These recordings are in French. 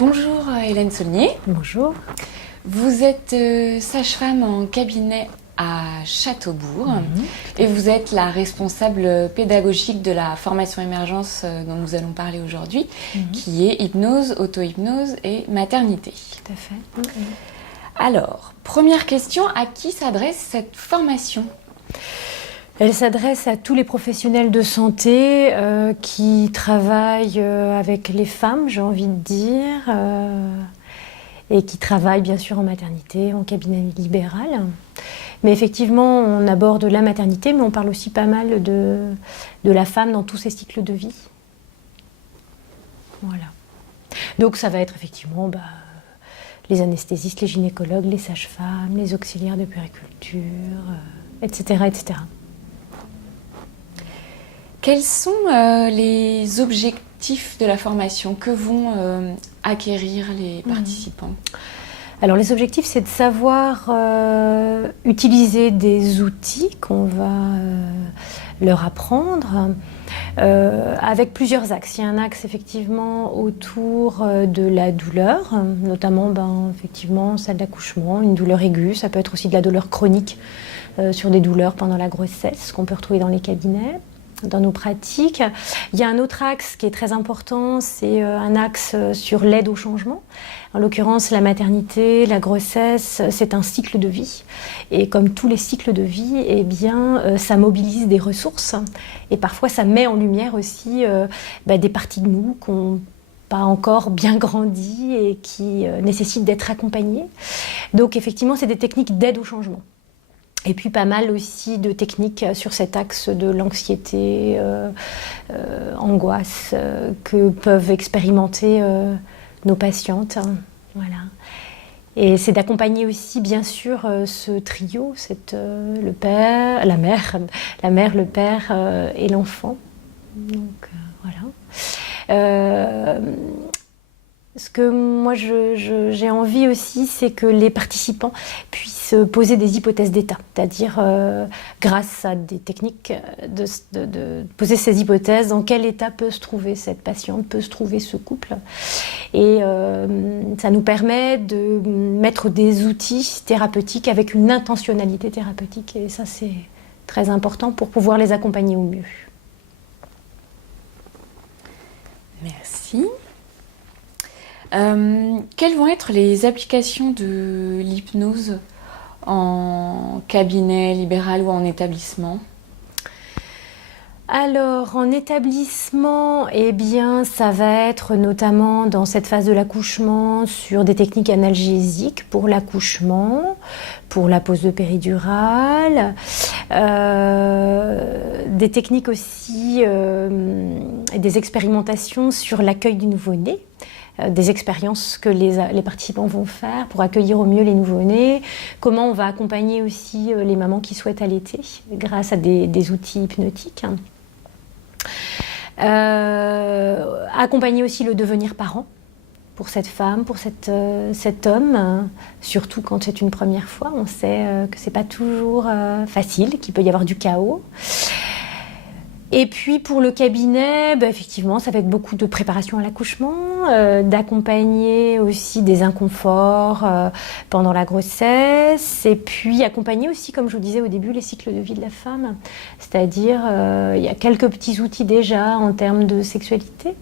Bonjour Hélène Saulnier. Bonjour. Vous êtes sage-femme en cabinet à Châteaubourg et vous êtes la responsable pédagogique de la formation émergence dont nous allons parler aujourd'hui, qui est hypnose, auto-hypnose et maternité. Tout à fait. Alors, première question, à qui s'adresse cette formation ? Elle s'adresse à tous les professionnels de santé qui travaillent avec les femmes, j'ai envie de dire, et qui travaillent bien sûr en maternité, en cabinet libéral. Mais effectivement, on aborde la maternité, mais on parle aussi pas mal de la femme dans tous ses cycles de vie. Voilà. Donc ça va être effectivement les anesthésistes, les gynécologues, les sages-femmes, les auxiliaires de puériculture, etc., etc. Quels sont les objectifs de la formation? Que vont acquérir les participants? Alors les objectifs, c'est de savoir utiliser des outils qu'on va leur apprendre avec plusieurs axes. Il y a un axe effectivement autour de la douleur, notamment effectivement celle d'accouchement, une douleur aiguë, ça peut être aussi de la douleur chronique sur des douleurs pendant la grossesse qu'on peut retrouver dans les cabinets, dans nos pratiques. Il y a un autre axe qui est très important, c'est un axe sur l'aide au changement. En l'occurrence, la maternité, la grossesse, c'est un cycle de vie. Et comme tous les cycles de vie, eh bien, ça mobilise des ressources. Et parfois, ça met en lumière aussi des parties de nous qui n'ont pas encore bien grandi et qui nécessitent d'être accompagnées. Donc, effectivement, c'est des techniques d'aide au changement. Et puis pas mal aussi de techniques sur cet axe de l'anxiété, angoisse que peuvent expérimenter nos patientes. Voilà. Et c'est d'accompagner aussi bien sûr ce trio, le père, la mère, le père et l'enfant. Donc voilà. Ce que moi j'ai envie aussi, c'est que les participants puissent poser des hypothèses d'état, c'est-à-dire grâce à des techniques de poser ces hypothèses, dans quel état peut se trouver cette patiente, peut se trouver ce couple. Et ça nous permet de mettre des outils thérapeutiques avec une intentionnalité thérapeutique. Et ça, c'est très important pour pouvoir les accompagner au mieux. Merci. Quelles vont être les applications de l'hypnose en cabinet libéral ou en établissement ? Alors, en établissement, eh bien, ça va être notamment dans cette phase de l'accouchement sur des techniques analgésiques pour l'accouchement, pour la pose de péridurale, des techniques aussi et des expérimentations sur l'accueil du nouveau-né. Des expériences que les participants vont faire pour accueillir au mieux les nouveau-nés, comment on va accompagner aussi les mamans qui souhaitent allaiter grâce à des outils hypnotiques. Accompagner aussi le devenir parent pour cette femme, pour cet homme, surtout quand c'est une première fois. On sait que c'est pas toujours facile, qu'il peut y avoir du chaos. Et puis pour le cabinet, effectivement, ça va être beaucoup de préparation à l'accouchement, d'accompagner aussi des inconforts pendant la grossesse, et puis accompagner aussi, comme je vous disais au début, les cycles de vie de la femme. C'est-à-dire, il y a quelques petits outils déjà en termes de sexualité,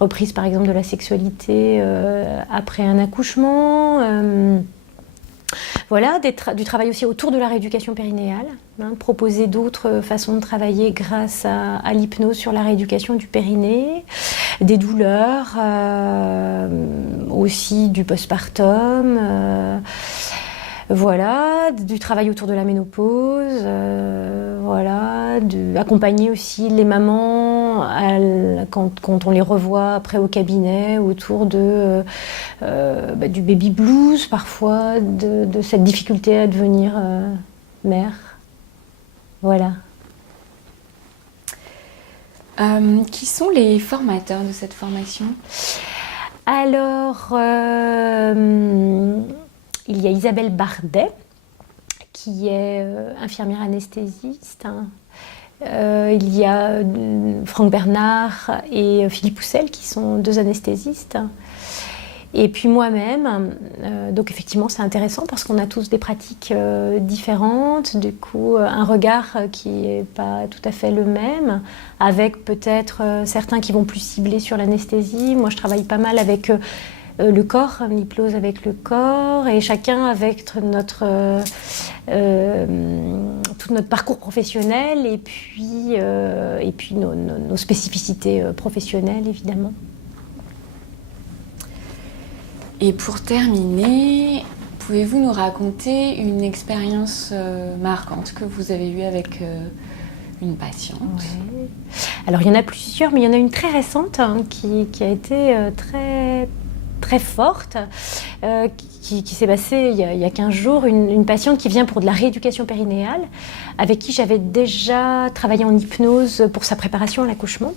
reprise par exemple de la sexualité après un accouchement. Voilà, du travail aussi autour de la rééducation périnéale, proposer d'autres façons de travailler grâce à l'hypnose sur la rééducation du périnée, des douleurs, aussi du postpartum, voilà, du travail autour de la ménopause, voilà, accompagner aussi les mamans quand on les revoit après au cabinet autour du baby blues parfois, de cette difficulté à devenir mère. Voilà. Qui sont les formateurs de cette formation ? Alors, il y a Isabelle Bardet, qui est infirmière anesthésiste. Il y a Franck Bernard et Philippe Poussel, qui sont deux anesthésistes. Et puis moi-même, donc effectivement c'est intéressant parce qu'on a tous des pratiques différentes, du coup un regard qui n'est pas tout à fait le même, avec peut-être certains qui vont plus cibler sur l'anesthésie. Moi je travaille pas mal avec le corps, l'hypnose avec le corps, et chacun avec tout notre parcours professionnel et puis nos spécificités professionnelles évidemment. Et pour terminer, pouvez-vous nous raconter une expérience marquante que vous avez eue avec une patiente? Ouais. Alors il y en a plusieurs, mais il y en a une très récente qui a été très forte, qui s'est passée il y a 15 jours, une patiente qui vient pour de la rééducation périnéale, avec qui j'avais déjà travaillé en hypnose pour sa préparation à l'accouchement.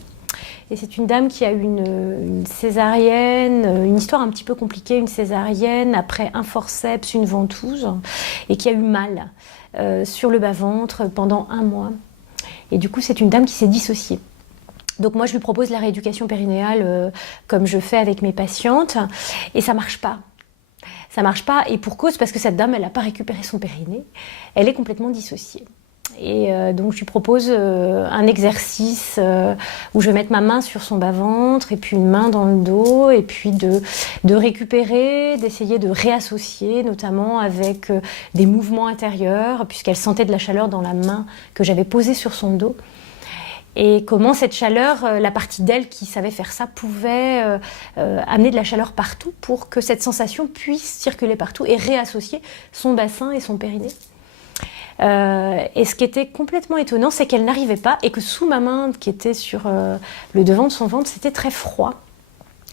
Et c'est une dame qui a eu une césarienne, une histoire un petit peu compliquée, une césarienne après un forceps, une ventouse, et qui a eu mal sur le bas-ventre pendant 1 mois. Et du coup, c'est une dame qui s'est dissociée. Donc moi, je lui propose la rééducation périnéale comme je fais avec mes patientes, et ça marche pas. Ça marche pas, et pour cause, parce que cette dame, elle n'a pas récupéré son périnée, elle est complètement dissociée. Et donc je lui propose un exercice où je vais mettre ma main sur son bas-ventre et puis une main dans le dos, et puis de récupérer, d'essayer de réassocier, notamment avec des mouvements intérieurs, puisqu'elle sentait de la chaleur dans la main que j'avais posée sur son dos. Et comment cette chaleur, la partie d'elle qui savait faire ça, pouvait amener de la chaleur partout pour que cette sensation puisse circuler partout et réassocier son bassin et son périnée. Et ce qui était complètement étonnant, c'est qu'elle n'arrivait pas, et que sous ma main qui était sur le devant de son ventre, c'était très froid.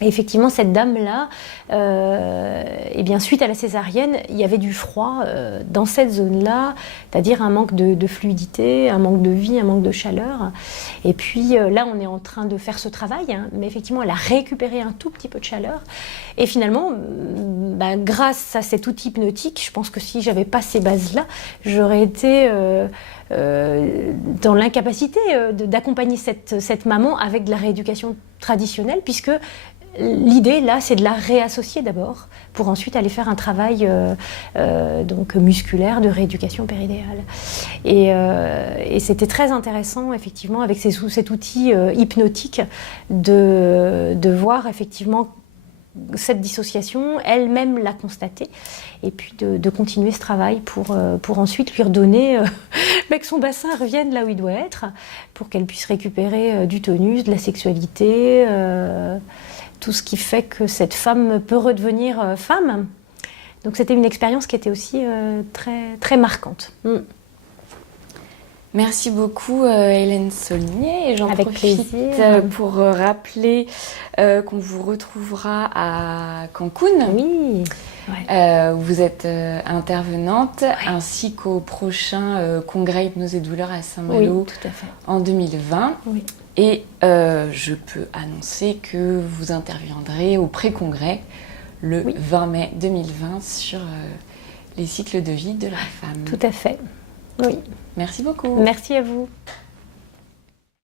Et effectivement, cette dame-là, eh bien, suite à la césarienne, il y avait du froid dans cette zone-là, c'est-à-dire un manque de fluidité, un manque de vie, un manque de chaleur. Et puis là, on est en train de faire ce travail, hein, mais effectivement, elle a récupéré un tout petit peu de chaleur. Et finalement, grâce à cet outil hypnotique, je pense que si j'avais pas ces bases-là, j'aurais été dans l'incapacité d'accompagner cette maman avec de la rééducation traditionnelle, puisque l'idée, là, c'est de la réassocier d'abord, pour ensuite aller faire un travail donc musculaire de rééducation péridéale. Et c'était très intéressant, effectivement, avec cet outil hypnotique, de voir, effectivement, cette dissociation, elle-même l'a constatée, et puis de continuer ce travail pour ensuite lui redonner que son bassin revienne là où il doit être, pour qu'elle puisse récupérer du tonus, de la sexualité, tout ce qui fait que cette femme peut redevenir femme. Donc c'était une expérience qui était aussi très, très marquante. Merci beaucoup Hélène Saulnier, et j'en profite pour rappeler qu'on vous retrouvera à Cancun. Oui. Ouais. Où vous êtes intervenante, ainsi qu'au prochain congrès Hypnose et Douleur à Saint-Malo en 2020. Oui. Et je peux annoncer que vous interviendrez au pré-congrès le 20 mai 2020 sur les cycles de vie de la femme. Tout à fait. Oui. Merci beaucoup. Merci à vous.